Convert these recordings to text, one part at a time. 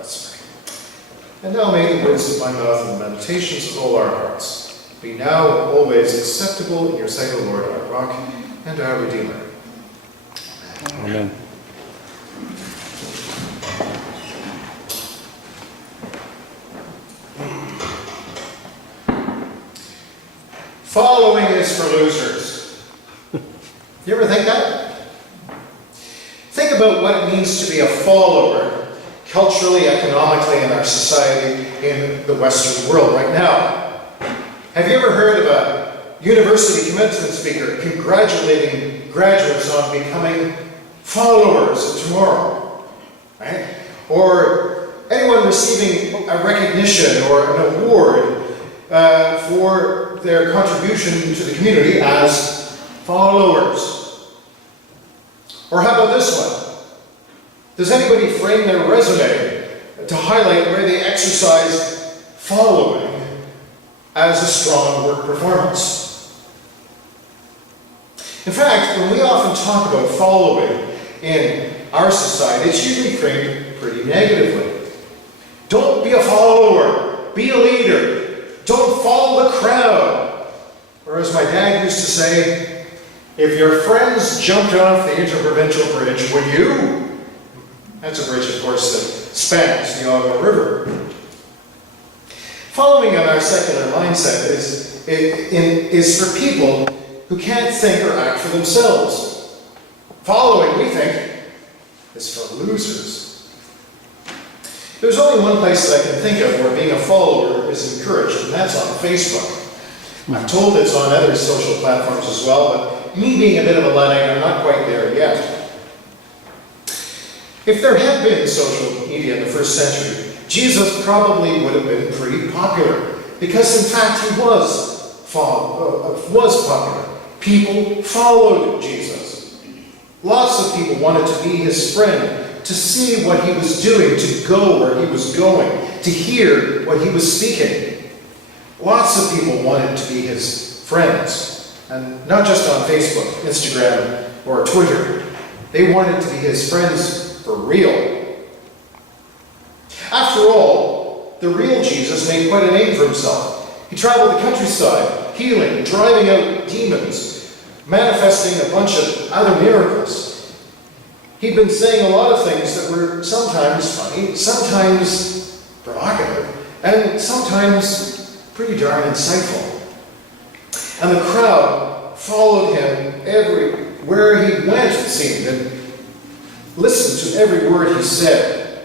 Let's pray. And now may the words of my mouth and the meditations of all our hearts be now and always acceptable in your sight, O Lord, our rock and our Redeemer. Amen. Following is for losers. You ever think that? Think about what it means to be a follower, culturally, economically, in our society, in the Western world right now. Have you ever heard of a university commencement speaker congratulating graduates on becoming followers of tomorrow? Right? Or anyone receiving a recognition or an award for their contribution to the community as followers? Or how about this one? Does anybody frame their resume to highlight where they exercised following as a strong work performance? In fact, when we often talk about following in our society, it's usually framed pretty negatively. Don't be a follower, be a leader. Don't follow the crowd. Or as my dad used to say, if your friends jumped off the interprovincial bridge, would you? That's a bridge, of course, that spans the Ottawa River. Following in our secular mindset is for people who can't think or act for themselves. Following, we think, is for losers. There's only one place that I can think of where being a follower is encouraged, and that's on Facebook. I'm told it's on other social platforms as well, but me being a bit of a Luddite, I'm not quite there yet. If there had been social media in the first century, Jesus probably would have been pretty popular, because in fact he was popular. People followed Jesus. Lots of people wanted to be his friend, to see what he was doing, to go where he was going, to hear what he was speaking. Lots of people wanted to be his friends, and not just on Facebook, Instagram, or Twitter. They wanted to be his friends for real. After all, the real Jesus made quite a name for himself. He traveled the countryside, healing, driving out demons, manifesting a bunch of other miracles. He'd been saying a lot of things that were sometimes funny, sometimes provocative, and sometimes pretty darn insightful. And the crowd followed him everywhere he went, it seemed, and listened to every word he said.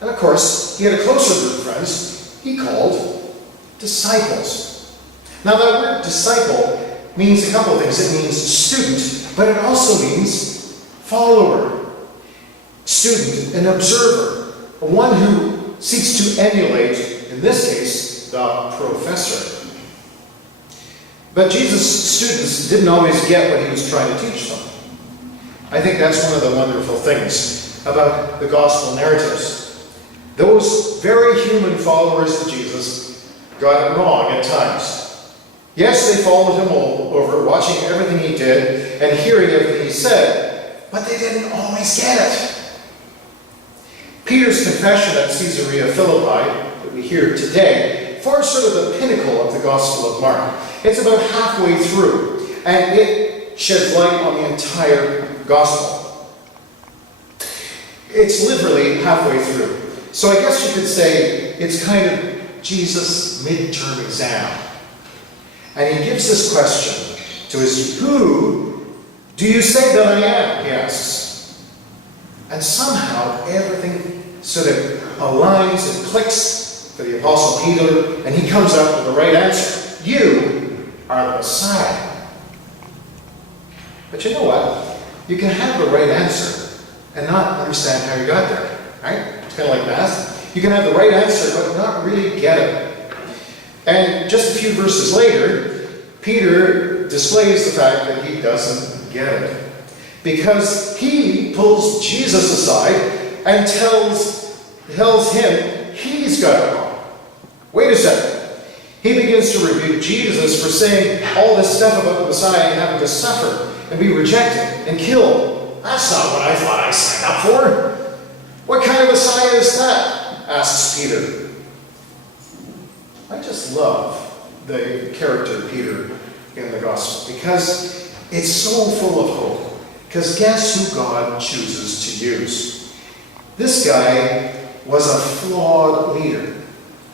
And of course, he had a closer group of friends he called disciples. Now that word disciple means a couple of things. It means student, but it also means follower, student, an observer, one who seeks to emulate, in this case, the professor. But Jesus' students didn't always get what he was trying to teach them. I think that's one of the wonderful things about the gospel narratives. Those very human followers of Jesus got it wrong at times. Yes, they followed him all over, watching everything he did and hearing everything he said, but they didn't always get it. Peter's confession at Caesarea Philippi, that we hear today, forms sort of the pinnacle of the Gospel of Mark. It's about halfway through, and it sheds light on the entire Gospel. It's literally halfway through. So I guess you could say it's kind of Jesus' midterm exam. And he gives this question to his, who do you say that I am? He asks. And somehow everything sort of aligns and clicks for the Apostle Peter, and he comes up with the right answer. You are the Messiah. But you know what? You can have the right answer and not understand how you got there. Right? It's kind of like math. You can have the right answer but not really get it. And just a few verses later, Peter displays the fact that he doesn't get it. Because he pulls Jesus aside and tells him he's got it wrong. Wait a second. He begins to rebuke Jesus for saying all this stuff about the Messiah having to suffer and be rejected and killed. That's not what I thought I signed up for. What kind of Messiah is that? Asks Peter. I just love the character of Peter in the gospel because it's so full of hope. Because guess who God chooses to use? This guy was a flawed leader.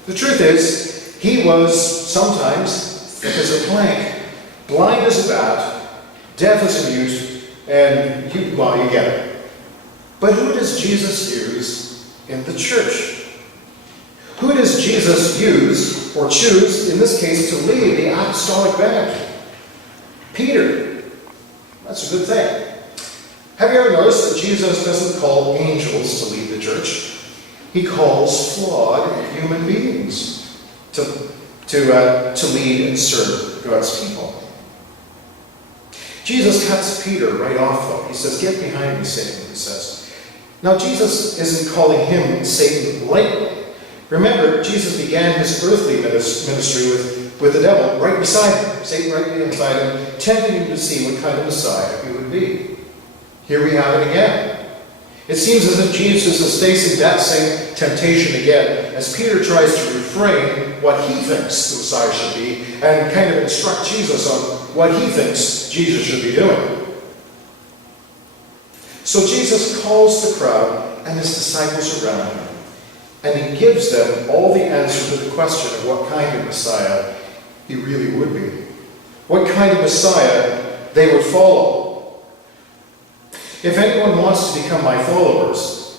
The truth is, he was sometimes thick as a plank, blind as a bat, deaf as a mute, and you get it. But who does Jesus use in the church? Who does Jesus use, or choose, in this case, to lead the apostolic band? Peter. That's a good thing. Have you ever noticed that Jesus doesn't call angels to lead the church? He calls flawed human beings to lead and serve God's people. Jesus cuts Peter right off, though. He says, "Get behind me, Satan," he says. Now, Jesus isn't calling him Satan lightly. Remember, Jesus began his earthly ministry with the devil right beside him, Satan right beside him, tempting him to see what kind of Messiah he would be. Here we have it again. It seems as if Jesus is facing that same temptation again, as Peter tries to reframe what he thinks the Messiah should be, and kind of instruct Jesus on what he thinks Jesus should be doing. So Jesus calls the crowd and his disciples around him, and he gives them all the answer to the question of what kind of Messiah he really would be. What kind of Messiah they would follow. If anyone wants to become my followers,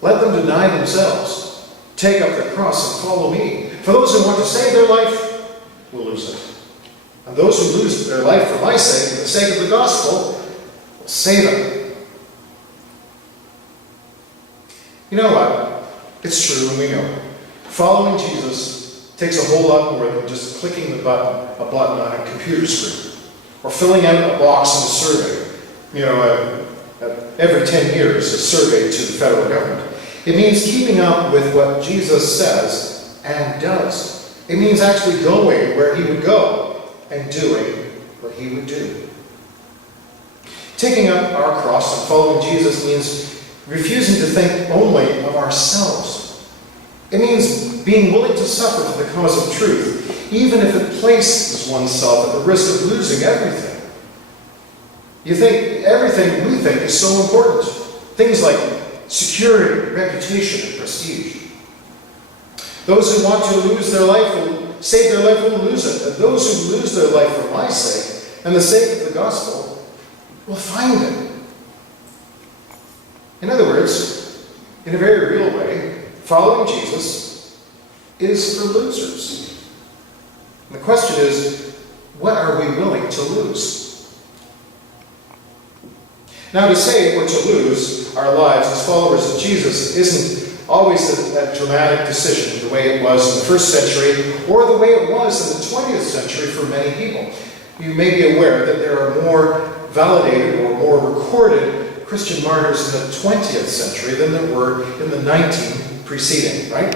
let them deny themselves, take up their cross and follow me. For those who want to save their life will lose it. And those who lose their life for my sake, for the sake of the gospel, will save it. You know what? It's true, and we know. Following Jesus takes a whole lot more than just clicking a button on a computer screen, or filling out a box in a survey. Every 10 years, a survey to the federal government. It means keeping up with what Jesus says and does. It means actually going where he would go and doing what he would do. Taking up our cross and following Jesus means refusing to think only of ourselves. It means being willing to suffer for the cause of truth, even if it places oneself at the risk of losing everything. You think everything we think is so important. Things like security, reputation, and prestige. Those who want to lose their life will save their life will lose it. And those who lose their life for my sake and the sake of the gospel will find it. In other words, in a very real way, following Jesus is for losers. And the question is, what are we willing to lose? Now, to save or to lose our lives as followers of Jesus isn't always a dramatic decision the way it was in the first century or the way it was in the 20th century for many people. You may be aware that there are more validated or more recorded Christian martyrs in the 20th century than there were in the 19 preceding, right?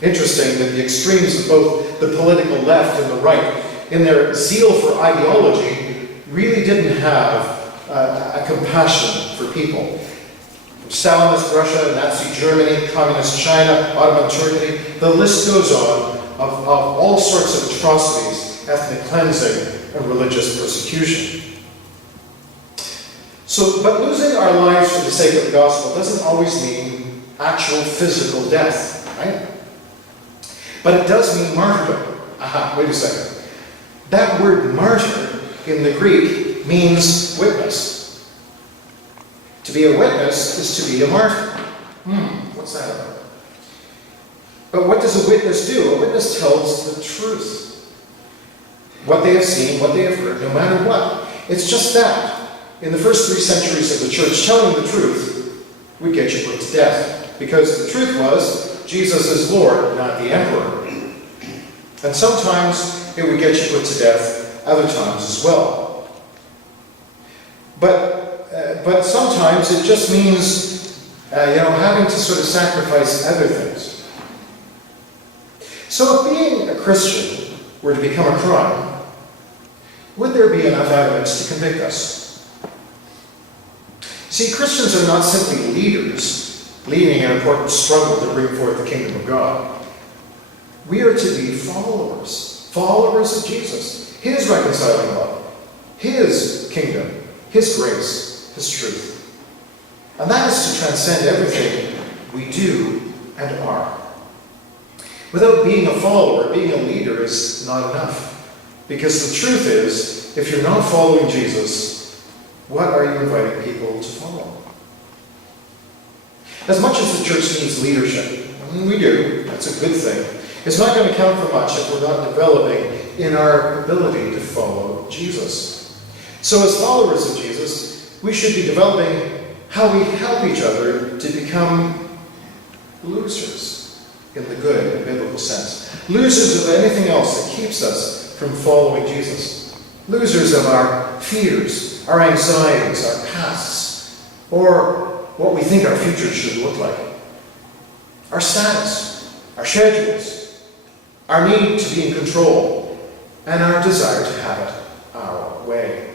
Interesting that the extremes of both the political left and the right, in their zeal for ideology, really didn't have a compassion for people. From Stalinist Russia, Nazi Germany, Communist China, Ottoman Turkey, the list goes on of all sorts of atrocities, ethnic cleansing, and religious persecution. But losing our lives for the sake of the gospel doesn't always mean actual physical death, right? But it does mean martyrdom. Wait a second. That word martyr in the Greek means witness. To be a witness is to be a martyr. What's that about? But what does a witness do? A witness tells the truth. What they have seen, what they have heard, no matter what. It's just that. In the first 3 centuries of the church, telling the truth would get you put to death. Because the truth was, Jesus is Lord, not the emperor. And sometimes it would get you put to death, other times as well. But sometimes it just means, having to sort of sacrifice other things. So if being a Christian were to become a crime, would there be enough evidence to convict us? See, Christians are not simply leaders leading an important struggle to bring forth the kingdom of God. We are to be followers, followers of Jesus, his reconciling love, his kingdom, his grace, his truth. And that is to transcend everything we do and are. Without being a follower, being a leader is not enough. Because the truth is, if you're not following Jesus, what are you inviting people to follow? As much as the church needs leadership, and we do, that's a good thing, it's not going to count for much if we're not developing in our ability to follow Jesus. So as followers of Jesus, we should be developing how we help each other to become losers in the good and biblical sense. Losers of anything else that keeps us from following Jesus. Losers of our fears, our anxieties, our pasts, or what we think our future should look like. Our status, our schedules, our need to be in control, and our desire to have it our way.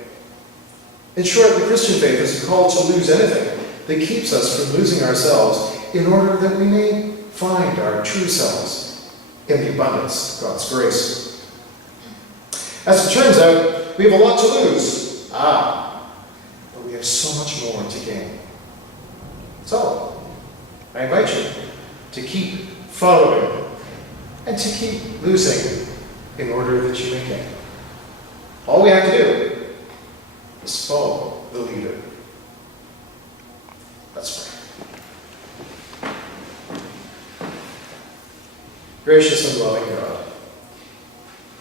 In short, the Christian faith is a call to lose anything that keeps us from losing ourselves in order that we may find our true selves in the abundance of God's grace. As it turns out, we have a lot to lose. But we have so much more to gain. So, I invite you to keep following and to keep losing in order that you may gain. All we have to do is follow the leader. Let's pray. Gracious and loving God,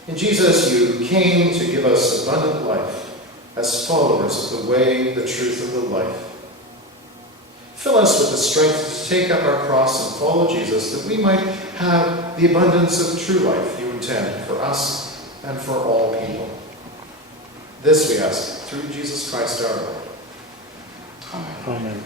in Jesus you came to give us abundant life as followers of the way, the truth, and the life. Fill us with the strength to take up our cross and follow Jesus, that we might have the abundance of true life you intend for us and for all people. This we ask through Jesus Christ our Lord. Amen. Amen.